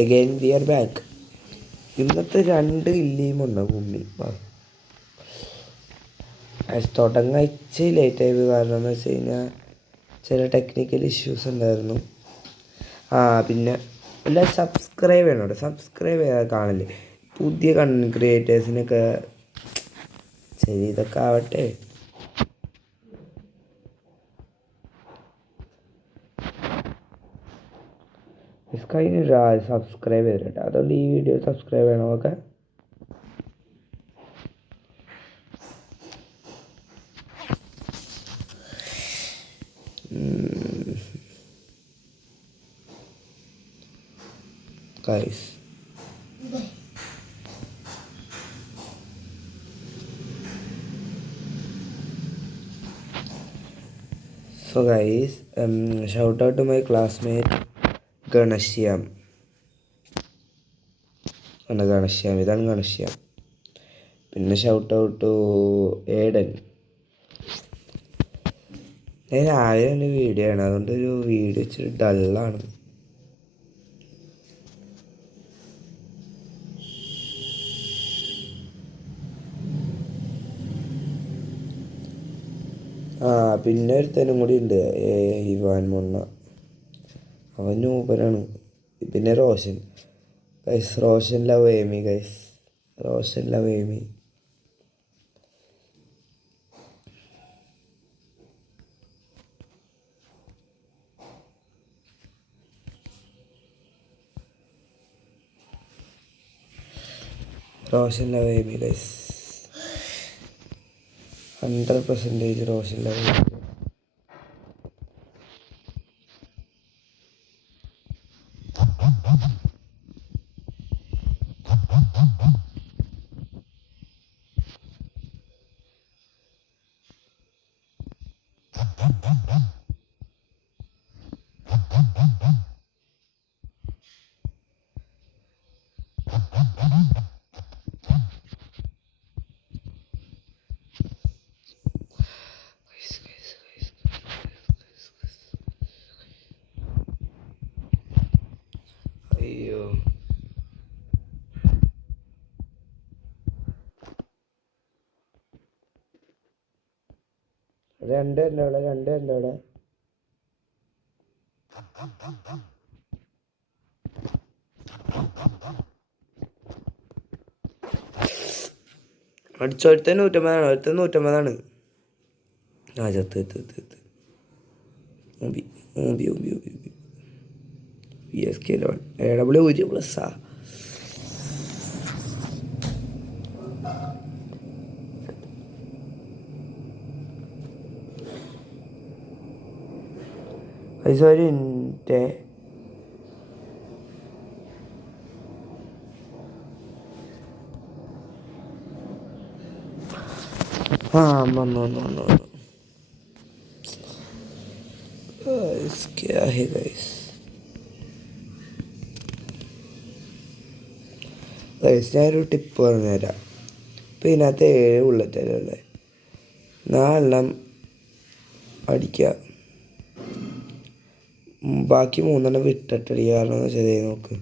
Again we are back. ഇന്നത്തെ 2 ഇല്ലിയുമുണ്ടോ ഉമ്മി? തുടങ്ങാൻ ഇച്ചിരി ലേറ്റായത് കാരണം എന്ന് വെച്ച് കഴിഞ്ഞാൽ ചില ടെക്നിക്കൽ ഇഷ്യൂസ് ഉണ്ടായിരുന്നു. പിന്നെ എല്ലാം സബ്സ്ക്രൈബ് ചെയ്യണം കേട്ടോ. സബ്സ്ക്രൈബ് ചെയ്യാതെ കാണില്ലേ പുതിയ കണ്ടന്റ് ക്രിയേറ്റേഴ്സിനൊക്കെ. ശരി, ഇതൊക്കെ ആവട്ടെ. കഴിഞ്ഞ സബ്സ്ക്രൈബ് ചെയ്തിട്ട് അതുകൊണ്ട് ഈ വീഡിയോ സബ്സ്ക്രൈബ് ചെയ്യണം. Okay, guys. So guys, shout out to my classmate Ghanshyam. ഇതാണ് ഗണശ്യാം. പിന്നെ ഷൗട്ട് ഔട്ട് ടു ഏഡൻ. രാവിലെ തന്നെ വീഡിയോ ആണ്, അതുകൊണ്ട് ഒരു വീഡിയോ ഇച്ചിരി ഡള്ളാണ്. പിന്നെ ഒരുത്തനും കൂടി ഉണ്ട്, ഇവാൻ മൊണ്ണ. അവൻ ഊബറാണ്. പിന്നെ Roshan guys, Roshan love ഏമി guys, Roshan love ഏമി. Roshan love ഏമി guys, 100% Roshan love ഏമി. അയ്യോ, രണ്ട് അവിടെ അടിച്ചോടുത്ത 150ആണ്. AW1+. ഒരു മിനിറ്റ്. വന്നു. क्या है गाइस? ഞാനൊരു ടിപ്പ് പറഞ്ഞുതരാം. ഇപ്പം ഇതിനകത്ത് 7 ബുള്ളറ്റല്ലേ, 4 അടിക്കുക, ബാക്കി 3 വിട്ടിട്ടടിക്കുക. കാരണം എന്ന് വെച്ചാൽ നോക്ക്,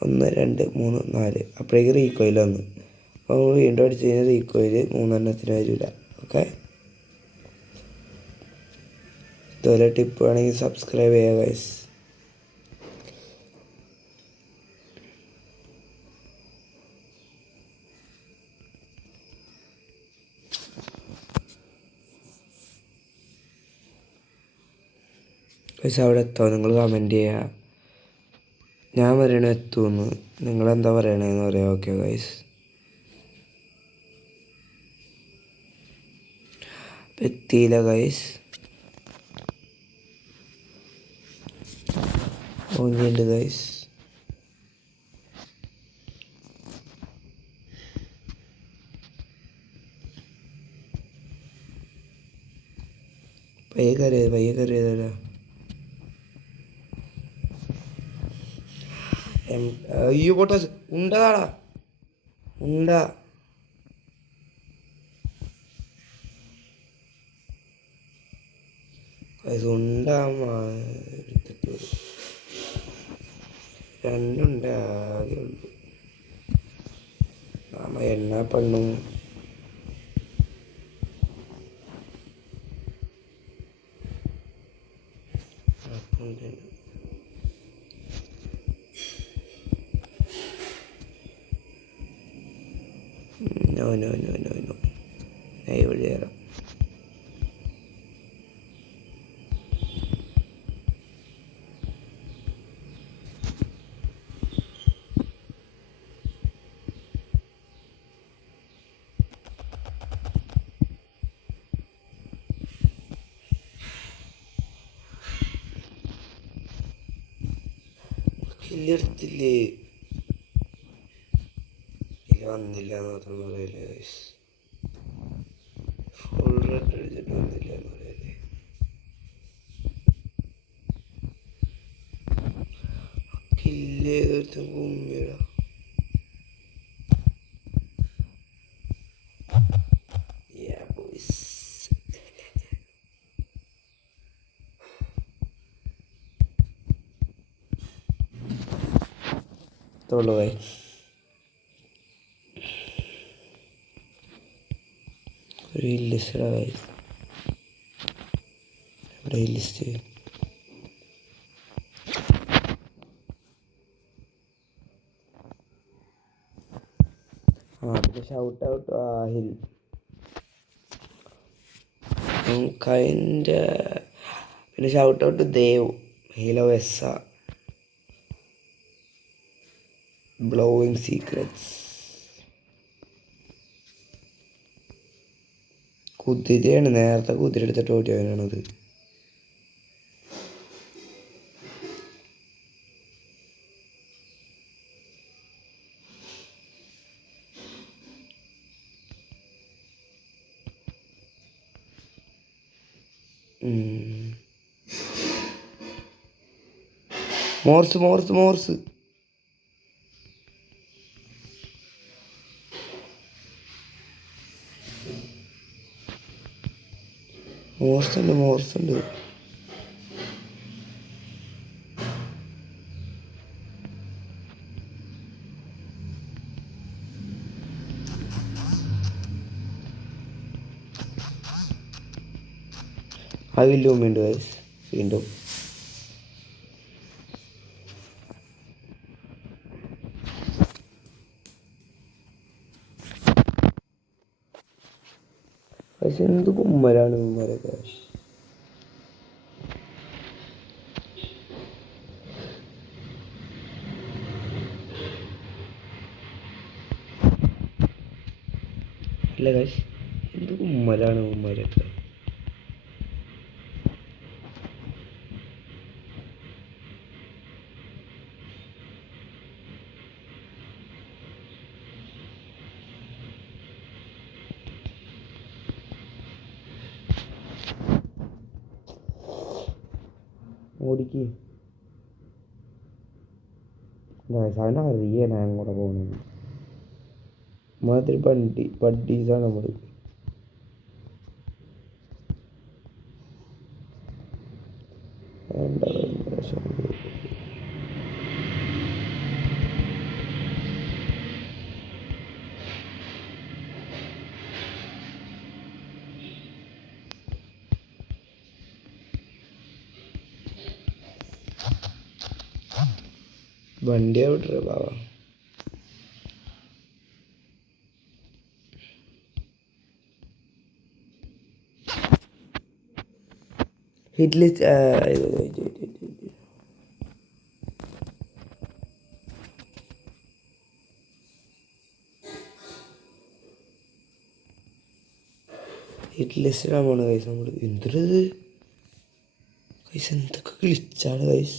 1 2 3 4, അപ്പോഴേക്ക് റീകോയിൽ വന്നു. അപ്പോൾ നമ്മൾ വീണ്ടും അടിച്ച് കഴിഞ്ഞാൽ റീകോയിൽ 3 വരില്ല. ഓക്കെ, ഇതുപോലെ ടിപ്പ് വേണമെങ്കിൽ സബ്സ്ക്രൈബ് ചെയ്യുക ഗൈസ്. ഗൈസ് അവിടെ എത്തോ? നിങ്ങൾ കമൻറ്റ് ചെയ്യുക. ഞാൻ പറയണ എത്തുമെന്ന്, നിങ്ങളെന്താ പറയണതെന്ന് പറയാം. ഓക്കെ ഗൈസ്, എത്തിയില്ല ഗൈസ്. ഓങ്ങിയുണ്ട് ഗൈസ്. പയ്യെ കയറിയതല്ല. അയ്യോ പൊട്ടാസ് ഉണ്ടതാടാ, ഉണ്ട. ഉണ്ട എടുത്തിട്ട് രണ്ടുണ്ട് ആകെ ഉള്ളു. എണ്ണ പെണ്ണും no no no no no ഞാൻ വഴി കയറാം. എടുത്തില്ലേ ഇല്ല വന്നില്ല എന്ന് മാത്രം പറയല്ലേ. ഫുൾ റെഡ് അടിച്ചിട്ട് വന്നില്ല എന്ന് പറയല്ലേ. കില്ല് ചെയ്തൊരുത്തും കുമ്മിട. ത്തോളൂ ഭായി. ഒരു ലിസ്റ്റ് ഭായി. എവിടെ ലിസ്റ്റ്? പിന്നെ ഷൗട്ട് ഔട്ട് ആഹിൽ നമുക്കതിൻ്റെ. പിന്നെ ഷൗട്ട് ഔട്ട് ദേവ്, ഹീലോ എസ്സ, ബ്ലോയിങ് സീക്രറ്റ്സ്. കുതിരയാണ്, നേരത്തെ കുതിര എടുത്തിട്ട് ഓടിയവനാണത്. മോർസ് മോർസ് മോർസ് മോർസുണ്ട് മോർസുണ്ട്. ആ വില്ലുമ്മയുണ്ട് ഗൈസ് വീണ്ടും. പക്ഷെ എന്ത് കുമ്മലാണ് കുമ്മരൊക്കെ. അല്ല ഗൈസ് എന്ത് കുമ്മലാണ് കുമ്മരൊക്കെ. ഓടിക്ക് അവനെ അറിയാൻ ഞാൻ കൂടെ പോകുന്നത്. മാതിരി ബഡ്ഡീസാണ് നമ്മൾ. വേണ്ട വണ്ടി വിട്ടേ ബാബ. ഹിറ്റ് ലിസ്റ്റ് ഹിറ്റ് ലിസ്റ്റിലാണ് പോണത് കൈസ് നമ്മൾ. എന്തൊരു കൈസ് എന്തൊക്കെ ഗ്ലിച്ചാണ് കൈസ്.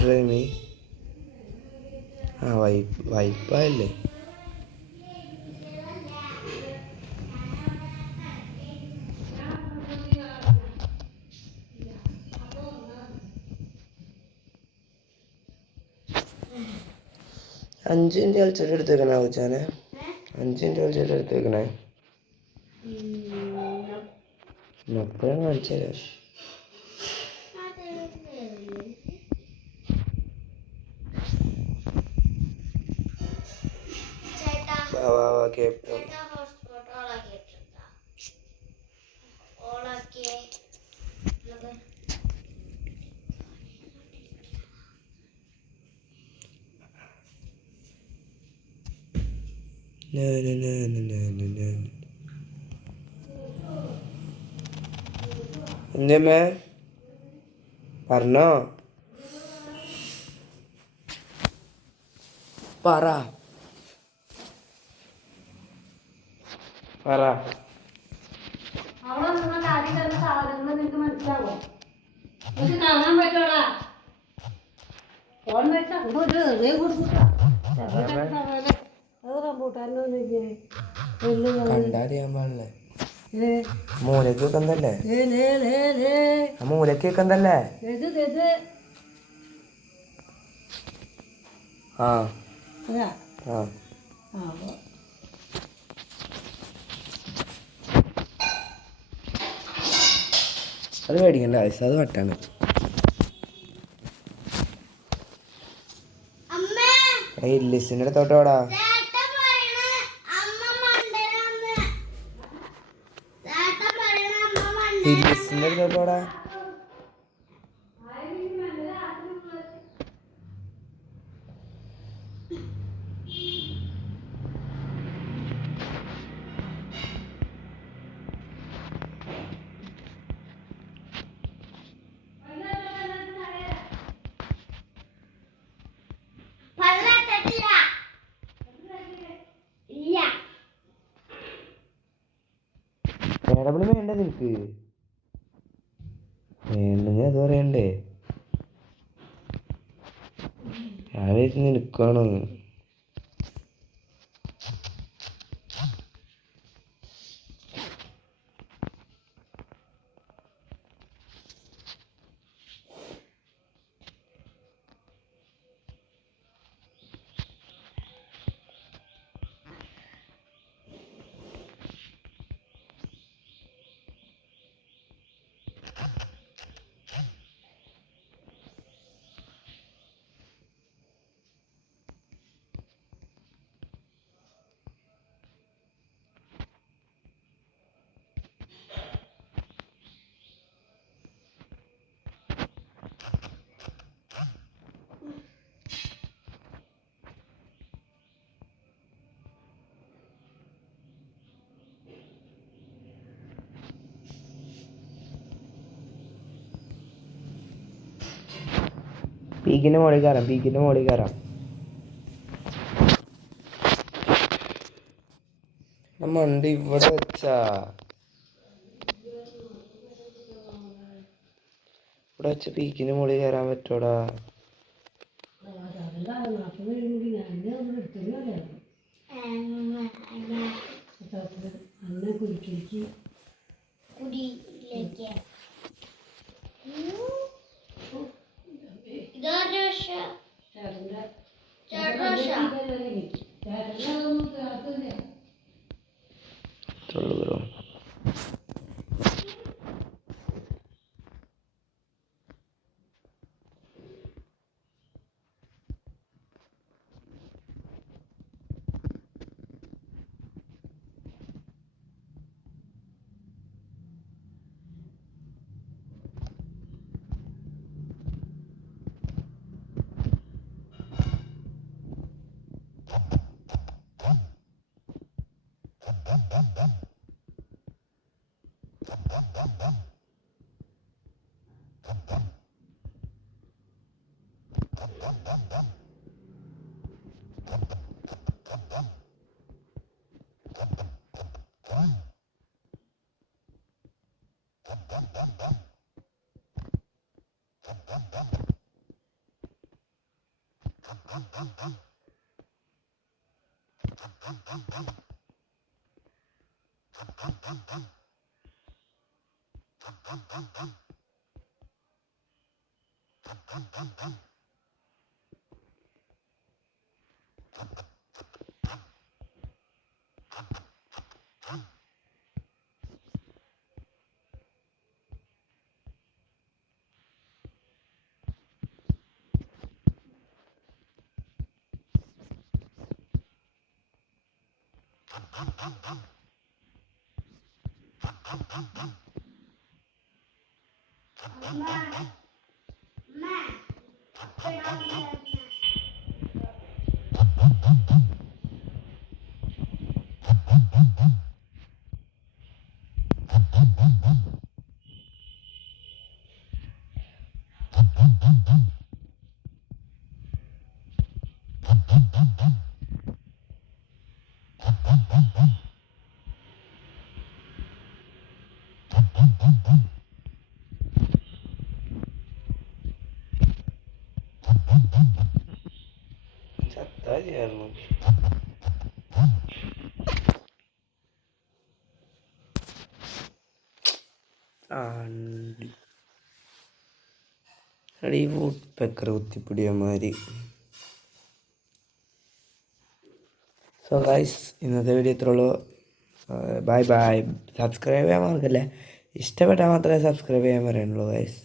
ടൈമി ആ വൈപ്പായല്ലേ. അഞ്ച് മിനിറ്റ് കളിച്ചിട്ട് എടുത്തേക്കണേ ആവശ്യാനെ, 5 മിനിറ്റ് കളിച്ചിട്ട് എടുത്തേക്കണേ. എപ്പോഴും കളിച്ചത് കേട്ടോ. എന്തേമ്മേ പറഞ്ഞോ, പറ പറ. അവിടെ നിങ്ങൾ ആദ്യം തരുന്ന സാധനങ്ങൾ നിനക്ക് മനസ്സിലാവോ? നിനക്ക് കാണാൻ പറ്റോടാ? ഫോൺ വെച്ചാ ഒരു എറിയ കൊടുക്കൂട്ടാ. അത് റംബൂട്ടാനൊന്നും കണ്ടറിയാൻ പാടില്ലേ, മൂലക്ക് വെക്കന്തല്ലേ, മൂലക്ക് വെക്കന്തല്ലേ. ആ ആ അത് മേടിക്കണ്ട ആവശ്യം, അത് വട്ടാണ്. ഇല്ലിസിന്റെ അടുത്തോട്ടോടാ. ഇല്ലിസിന്റെ അടുത്തോട്ടോടാ. വേടപണി വേണ്ട നിനക്ക്, വേണ്ടെങ്കിൽ അത് പറയണ്ടേ. ഞാൻ വിചാരിച്ചു നിനക്കാണോ. പീക്കിന്റെ മോളിൽ കയറാം. മണ്ട് ഇവിടെ വെച്ചാ, ഇവിടെ വെച്ച് പീക്കിന്റെ മോളിൽ കയറാൻ പറ്റൂടാ. ബ്രോ ചത്തായിരുന്നു. അടി വുഡ് പെക്കർ കുത്തിപ്പിടിയന്മാര്. സോ ഗൈസ്, ഇന്നത്തെ വീഡിയോ ഇത്രയുള്ളൂ. Bye bye. സബ്സ്ക്രൈബ് ചെയ്യാൻ മറക്കല്ലേ. ഇഷ്ടപ്പെട്ടാൽ മാത്രമേ സബ്സ്ക്രൈബ് ചെയ്യാൻ പറയുന്നുള്ളൂ ഗൈസ്.